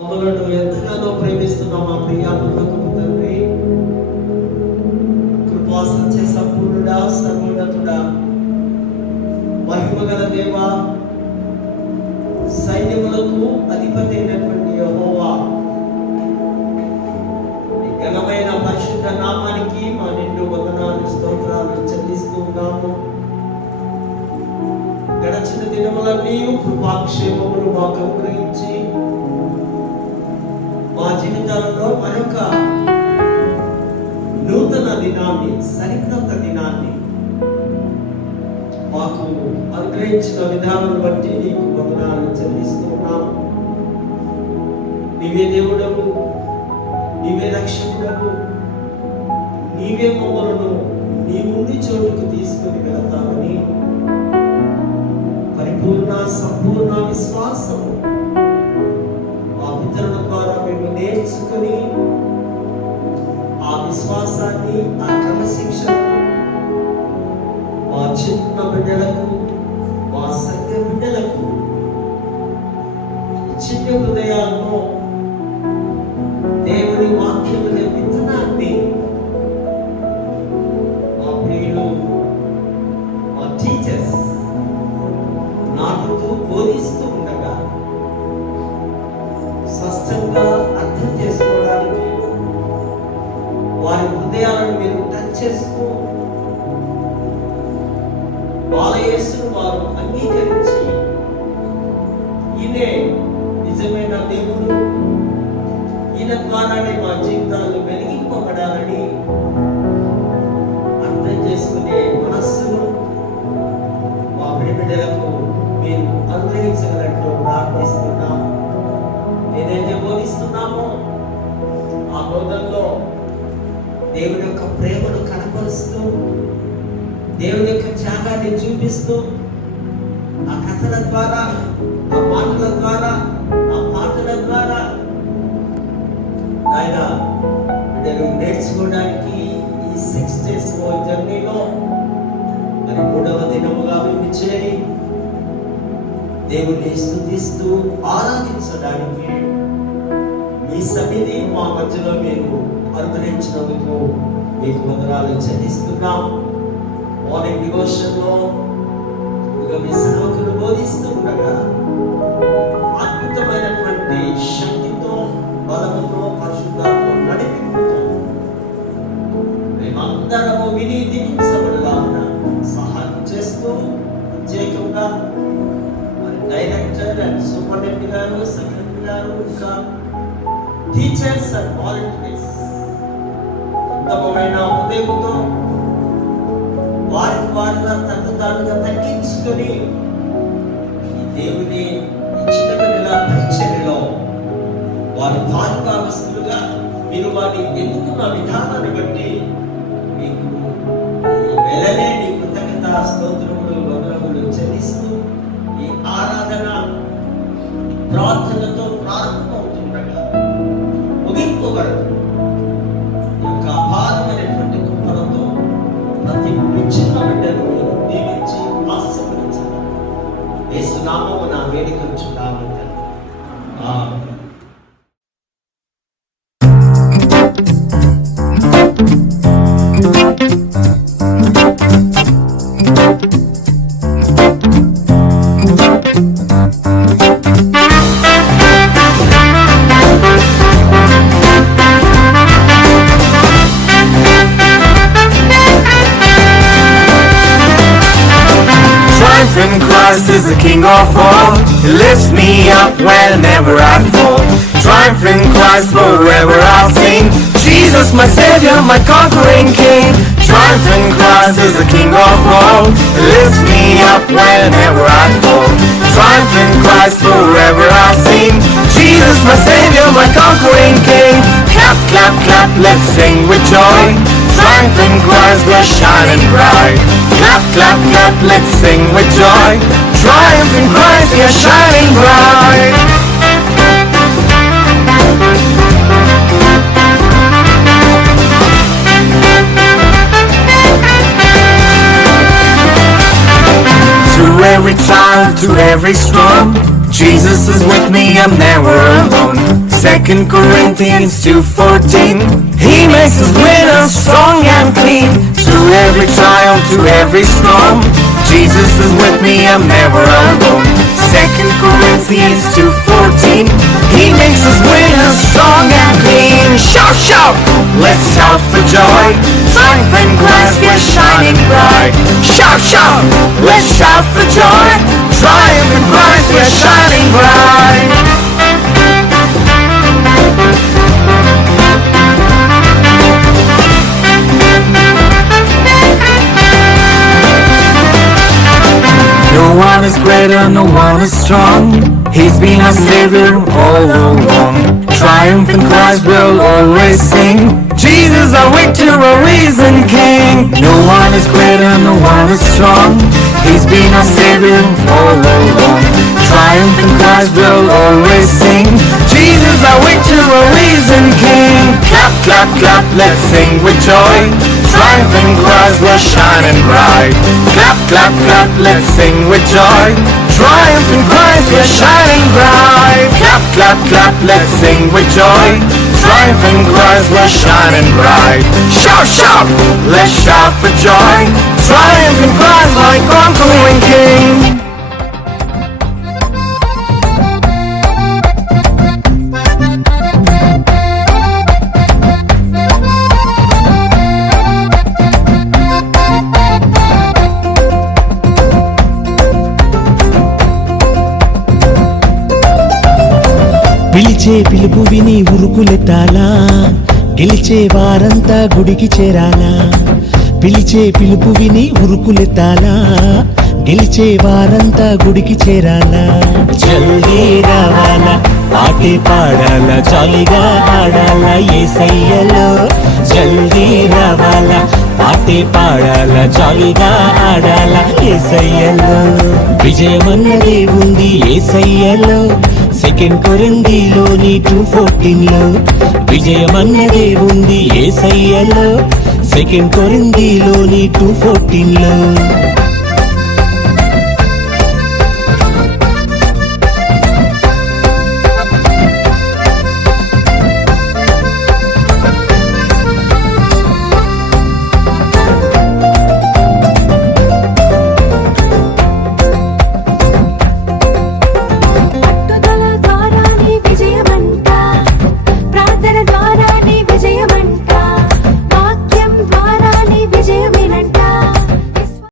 మమ్మలను ఎంతగానో ప్రేమిస్తున్న మా ప్రియాత్మకపు తండ్రి, కృపా సత్య సంపూర్ణుడా, సర్వోన్నతుడా, మహిమగల దేవా, సైన్యములకు అధిపతి అయినటువంటి యెహోవా, నీ ఘనమైన పరిశుద్ధ నామానికి మా నిండు వందనాలు, స్తోత్రాలు చెల్లిస్తూ ఉన్నాము. గడచిన దినములన్నీ కృపాక్షేమములు మాకు అనుగ్రహించి మా జీవితాలలో మరొక నూతన దినాన్ని, సరికొత్త దినాన్ని మాకు అనుగ్రహించిన విధానం బట్టి నీకు వందనాలు చెల్లిస్తూ ఉన్నాము. నీవే దేవుడవు, నీవే రక్షకుడవు, నీవే మమ్మలను నీ ముందు చోటుకు తీసుకుని వెళతామని పరిపూర్ణ సంపూర్ణ విశ్వాసము ఆ పితరుల ద్వారా మేము నేర్చుకుని ఆ విశ్వాసాన్ని, ఆ క్రమశిక్షణ మా చిన్న బిడ్డలకు, మా సంఘ బిడ్డలకు చిన్న హృదయాల్లో దేవుని వాక్యముల విత్తనాన్ని మా ప్రియులు, మా టీచర్స్ నాటుతూ బోధిస్తూ ఉండగా స్పష్టంగా అర్థం చేసుకోవడానికి వారి హృదయాలను మీరు టచ్ చేస్తూ బాలయేసును వారు అంగీకరించి ఈయనే నిజమైన దేవుడు, ఈయన ద్వారానే మా జీవితాలు వెలిగింపబడాలని అర్థం చేసుకునే మనస్సును మా బిడ్డలకు మీరు అనుగ్రహించగలట్లు ప్రార్థిస్తున్నాము. ఏదైతే బోధిస్తున్నామో ఆ బోధనలో దేవుని యొక్క ప్రేమను కనపరుస్తూ, దేవుని యొక్క త్యాగాన్ని చూపిస్తూ, ఆ కథల ద్వారా, ఆ మాటల ద్వారా, ఆ పాటల ద్వారా ఆయన బిడ్డలు నేర్చుకోవడానికి ఈ 6 days జర్నీలో మరి 3వ దినముగా మేము చేరి దేవుణ్ణి స్తుతిస్తూ ఆరాధించడానికి మీ సన్నిధి మా మధ్యలో మీరు అనుగ్రహించినందుకు మీకు వందనాలు చెల్లిస్తున్నాం. మార్నింగ్ డివోషన్లో మీ సేవకులు బోధిస్తూ ఉండగా అద్భుతమైనటువంటి శక్తితో, బలముతో, పరిశుద్ధాత్మ నడిపింపుతో మేమందరము విని దీవించబడలాగా సహాయం చేస్తూ, ప్రత్యేకంగా డైరెక్టర్ అండ్ సూపరింటెండెంట్ గారు, సెక్రటరీ గారు, ఇంకా టీచర్స్ అండ్ వాలంటీర్స్ ఉత్తమమైన ఉదయంతో వారికి వారిగా తను తానుగా తగ్గించుకొని దేవుని ఇచ్చిన పరిచర్యలో వారి భాగవస్తులుగా మీరు వారిని ఎన్నుకున్న విధానాన్ని బట్టి మీకు వెళ్ళలేని కృతజ్ఞత స్తోత్రములు, వందనములు చెల్లిస్తూ ఈ ఆరాధన ప్రార్థనతో ప్రారంభమవుతుండగా ముగింపు వరకు యొక్క అపారమైనటువంటి కృపలతో ప్రతి చిన్న బిడ్డను మీరు దీవించి ఆశీర్వదించాలి. యేసు నామమున వేడుకొంచున్నాము. ఆమేన్. Christ is the King of all. He lifts me up whenever I fall. Triumph in Christ forever I'll sing. Jesus my Savior, my conquering King. Triumph in Christ is the King of all. He lifts me up whenever I fall. Triumph in Christ forever I'll sing. Jesus my Savior, my conquering King. Clap, clap, clap, let's sing with joy. Triumph in Christ, we're shining bright. Clap, clap, clap, let's sing with joy. Triumph in Christ, we are shining bright. Through every trial, through every storm, Jesus is with me, I'm never alone. 2 Corinthians 2:14. He makes us winners, strong and clean. Through every trial, to every storm, Jesus is with me, I'm never alone. 2 Corinthians 2:14. He makes us winners, strong and clean. Shout, shout! Let's shout for joy. Triumph in Christ, we're shining bright. Shout, shout! Let's shout for joy. Triumph in Christ, we're shining bright. No one is greater, no one is strong. He's been our Savior all along. Triumph in Christ we'll always sing. Jesus our victor, our risen King. No one is greater, no one is strong. He's been our Savior all along. Triumph in Christ we'll always sing. Jesus our victor, our risen King. Clap, clap, clap, let's sing with joy. Triumph in Christ we're shining bright. Clap, clap, clap, let's sing with joy. Triumph in Christ we're shining bright. Clap, clap, clap, let's sing with joy. Triumph in Christ we're shining bright. Shout, shout, let's shout for joy. Triumph in Christ, my conquering King. పిలిచే పిలుపు విని ఉరుకులెత్తాలా, గెలిచే వారంతా గుడికి చేరాలా. పిలిచే పిలుపు విని ఉరుకులెత్తాలా, గెలిచే వారంతా గుడికి చేరాలా. జల్దీ రావాలా, పాటే పాడాలా, జాలీగా ఆడాలా యేసయ్యలో. జల్దీ రావాలా, పాటే పాడాలా, జాలీగా ఆడాలా యేసయ్యలో. విజయమన్నదే ఉంది యేసయ్యలో. 2 కొరింథీలోని 2:14 విజయమన్నదే ఉంది యేసయ్యలో. 2 కొరింథీలోని 2:14